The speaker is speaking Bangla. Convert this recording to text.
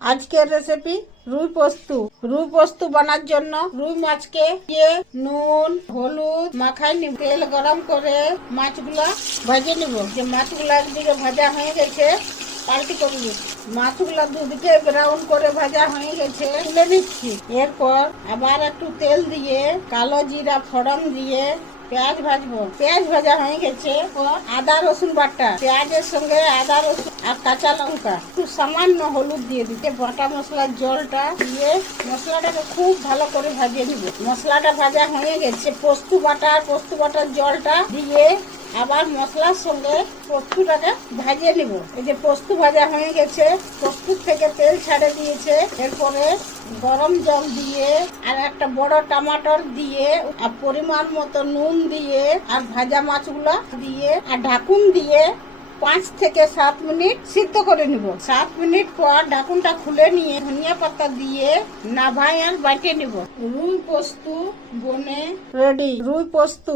আজকের রেসিপি রুই পোস্তু। রুই পোস্তু বানার জন্য রুই মাছকে দিয়ে নুন হলুদ মাখাই নিব। তেল গরম করে মাছগুলা ভেজে নিব। যে মাছগুলা একদিকে ভাজা হয়ে গেছে পাল্টি করে দিব। মাছগুলা দুদিকে ব্রাউন করে ভাজা হয়ে গেছে তুলে নিচ্ছি। এরপর আবার একটু তেল দিয়ে কালো জিরা ফোড়ন দিয়ে পেঁয়াজ ভাজবো। পেঁয়াজ ভাজা হয়ে গেছে আদা রসুন বাটা, পেঁয়াজের সঙ্গে আদা রসুন আর কাঁচা লঙ্কা, একটু সামান্য হলুদ দিয়ে দিতে বাটা মশলার জলটা দিয়ে মশলাটাকে খুব ভালো করে ভাজিয়ে নিব। মশলাটা ভাজা হয়ে গেছে পোস্তু বাটার জলটা দিয়ে আবার মশলার সঙ্গে পোস্তুটাকে ভাজিয়ে নিব। এই যে পোস্তু ভাজা হয়ে গেছে, পোস্তুর থেকে তেল ছাড়ে দিয়েছে। এরপরে গরম জল দিয়ে আর একটা বড় টমাটর দিয়ে আর পরিমাণ মতো নুন দিয়ে আর ভাজা মাছগুলো দিয়ে আর ঢাকুন দিয়ে 5 থেকে 7 মিনিট সিদ্ধ করে নিব। 7 মিনিট পর ঢাকুনটা খুলে নিয়ে ধনিয়া পাতা দিয়ে নাভাই আর বাটিয়ে নিব। রুই পোস্তু বনে রেডি। রুই পোস্তু।